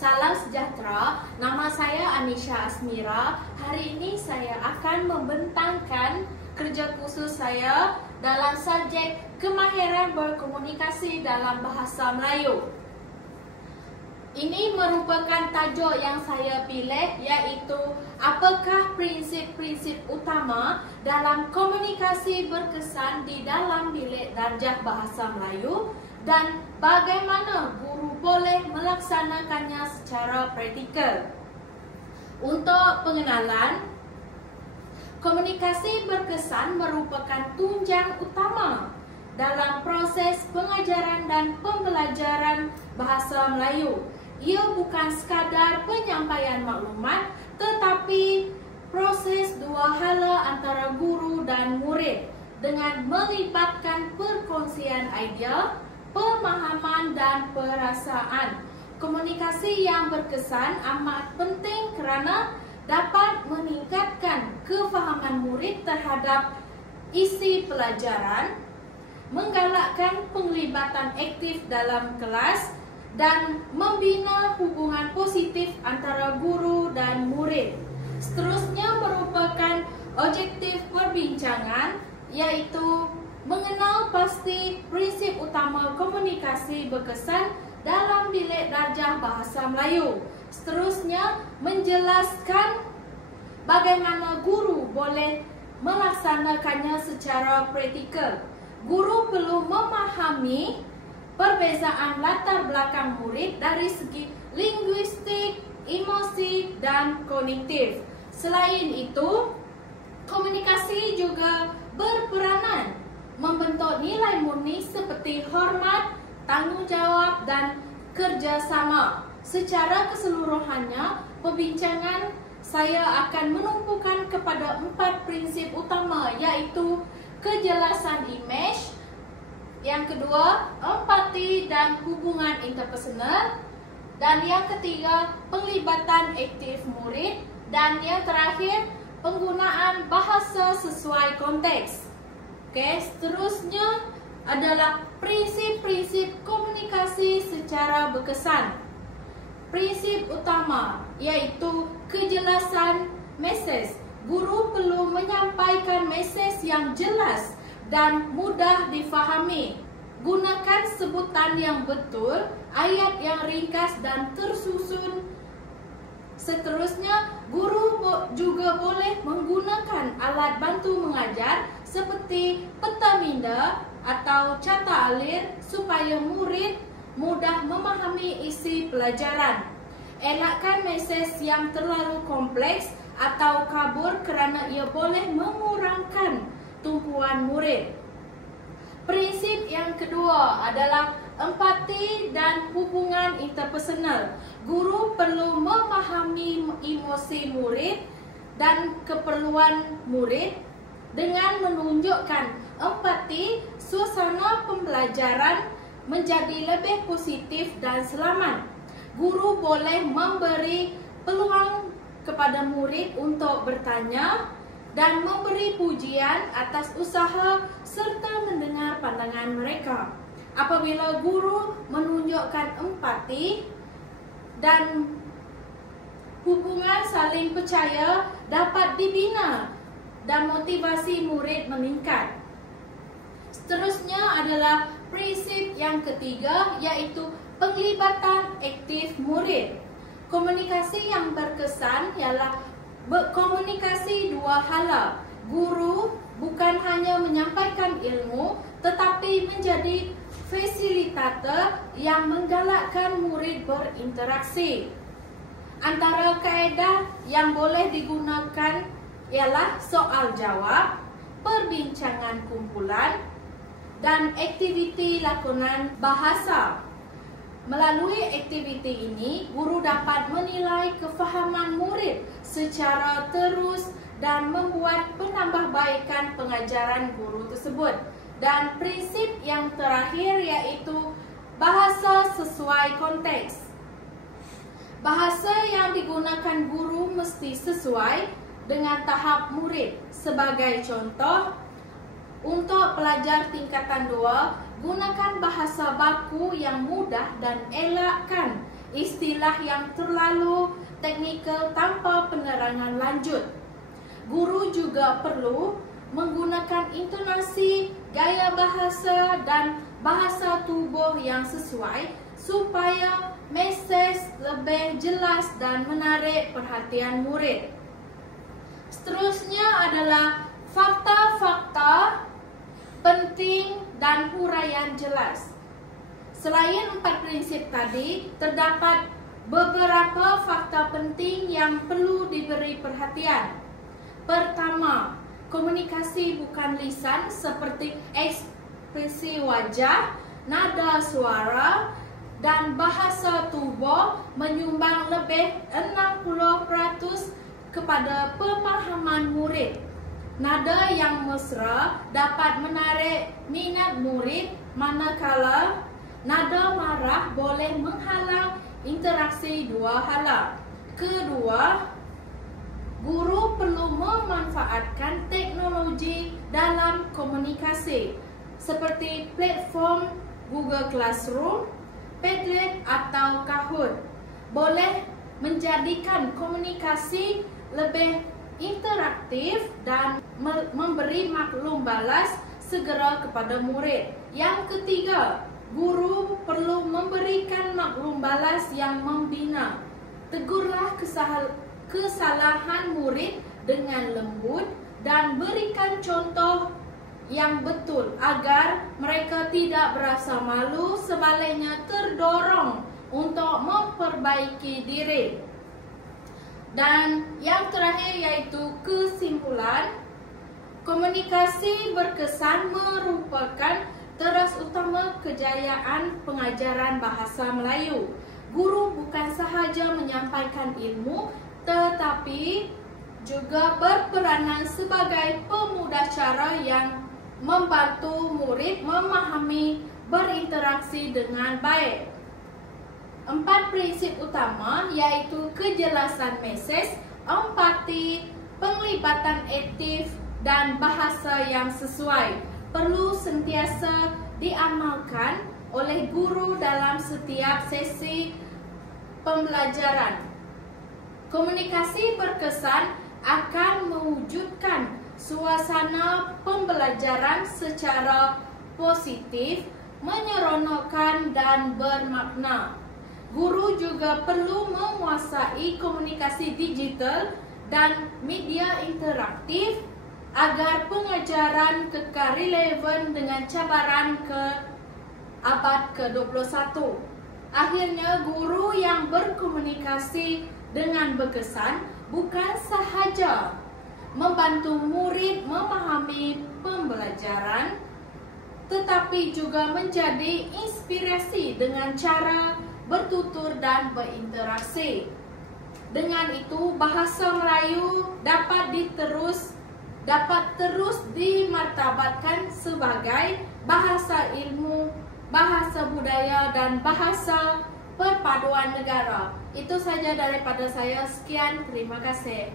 Salam sejahtera, nama saya Anisha Asmira. Hari ini saya akan membentangkan kerja khusus saya dalam subjek kemahiran berkomunikasi dalam bahasa Melayu. Ini merupakan tajuk yang saya pilih, iaitu apakah prinsip-prinsip utama dalam komunikasi berkesan di dalam bilik darjah bahasa Melayu dan bagaimana guru boleh melaksanakannya secara praktikal. Untuk pengenalan, komunikasi berkesan merupakan tunjang utama dalam proses pengajaran dan pembelajaran bahasa Melayu. Ia bukan sekadar penyampaian maklumat, tetapi proses dua hala antara guru dan murid dengan melibatkan perkongsian idea, pemahaman dan perasaan. Komunikasi yang berkesan amat penting kerana dapat meningkatkan kefahaman murid terhadap isi pelajaran, menggalakkan penglibatan aktif dalam kelas dan membina hubungan positif antara guru dan murid. Seterusnya merupakan objektif perbincangan, iaitu mengenal pasti prinsip utama komunikasi berkesan dalam bilik darjah bahasa Melayu. Seterusnya menjelaskan bagaimana guru boleh melaksanakannya secara praktikal. Guru perlu memahami perbezaan latar belakang murid dari segi linguistik, emosi dan kognitif. Selain itu, komunikasi juga berperanan membentuk nilai murni seperti hormat, tanggungjawab dan kerjasama. Secara keseluruhannya, perbincangan saya akan menumpukan kepada 4 prinsip utama, iaitu kejelasan imej, yang kedua, empati dan hubungan interpersonal, dan yang ketiga, penglibatan aktif murid, dan yang terakhir, penggunaan bahasa sesuai konteks. Seterusnya adalah prinsip-prinsip komunikasi secara berkesan. Prinsip utama iaitu kejelasan mesej. Guru perlu menyampaikan mesej yang jelas dan mudah difahami. Gunakan sebutan yang betul, ayat yang ringkas dan tersusun. Seterusnya, guru juga boleh menggunakan alat bantu mengajar seperti peta minda atau carta alir supaya murid mudah memahami isi pelajaran. Elakkan mesej yang terlalu kompleks atau kabur kerana ia boleh mengurangkan tumpuan murid. Prinsip yang kedua adalah empati dan hubungan interpersonal. Guru perlu memahami emosi murid dan keperluan murid. Dengan menunjukkan empati, suasana pembelajaran menjadi lebih positif dan selamat. Guru boleh memberi peluang kepada murid untuk bertanya dan memberi pujian atas usaha serta mendengar pandangan mereka. Apabila guru menunjukkan empati dan hubungan saling percaya dapat dibina dan motivasi murid meningkat. Seterusnya adalah prinsip yang ketiga, iaitu penglibatan aktif murid. Komunikasi yang berkesan ialah berkomunikasi dua hala. Guru bukan hanya menyampaikan ilmu, tetapi menjadi fasilitator yang menggalakkan murid berinteraksi. Antara kaedah yang boleh digunakan ialah soal jawab, perbincangan kumpulan, dan aktiviti lakonan bahasa. Melalui aktiviti ini, guru dapat menilai kefahaman murid secara terus dan membuat penambahbaikan pengajaran guru tersebut. Dan prinsip yang terakhir iaitu bahasa sesuai konteks. Bahasa yang digunakan guru mesti sesuai dengan tahap murid. Sebagai contoh, untuk pelajar tingkatan 2, gunakan bahasa baku yang mudah dan elakkan istilah yang terlalu teknikal tanpa penerangan lanjut. Guru juga perlu menggunakan intonasi, gaya bahasa dan bahasa tubuh yang sesuai supaya mesej lebih jelas dan menarik perhatian murid. Seterusnya adalah fakta-fakta penting dan huraian jelas. Selain 4 prinsip tadi, terdapat beberapa fakta penting yang perlu diberi perhatian. Pertama, komunikasi bukan lisan seperti ekspresi wajah, nada suara, dan bahasa tubuh menyumbang lebih 60% kepada pemahaman murid. Nada yang mesra dapat menarik minat murid, manakala nada marah boleh menghalang interaksi dua hala. Kedua, guru perlu memanfaatkan teknologi dalam komunikasi seperti platform Google Classroom, Padlet atau Kahoot. Boleh menjadikan komunikasi lebih interaktif dan memberi maklum balas segera kepada murid. Yang ketiga, guru perlu memberikan maklum balas yang membina. Tegurlah kesalahan murid dengan lembut dan berikan contoh yang betul agar mereka tidak berasa malu, sebaliknya terdorong untuk memperbaiki diri. Dan yang terakhir yaitu kesimpulan. Komunikasi berkesan merupakan teras utama kejayaan pengajaran bahasa Melayu. Guru bukan sahaja menyampaikan ilmu, tetapi juga berperanan sebagai pemudah cara yang membantu murid memahami berinteraksi dengan baik. 4 prinsip utama yaitu kejelasan mesej, empati, penglibatan aktif dan bahasa yang sesuai perlu sentiasa diamalkan oleh guru dalam setiap sesi pembelajaran. Komunikasi berkesan akan mewujudkan suasana pembelajaran secara positif, menyeronokkan dan bermakna. Guru juga perlu menguasai komunikasi digital dan media interaktif agar pengajaran kekal relevan dengan cabaran ke abad ke-21. Akhirnya, guru yang berkomunikasi dengan berkesan bukan sahaja membantu murid memahami pembelajaran, tetapi juga menjadi inspirasi dengan cara bertutur dan berinteraksi. Dengan itu, bahasa Melayu dapat terus dimartabatkan sebagai bahasa ilmu, bahasa budaya dan bahasa perpaduan negara. Itu saja daripada saya. Sekian, terima kasih.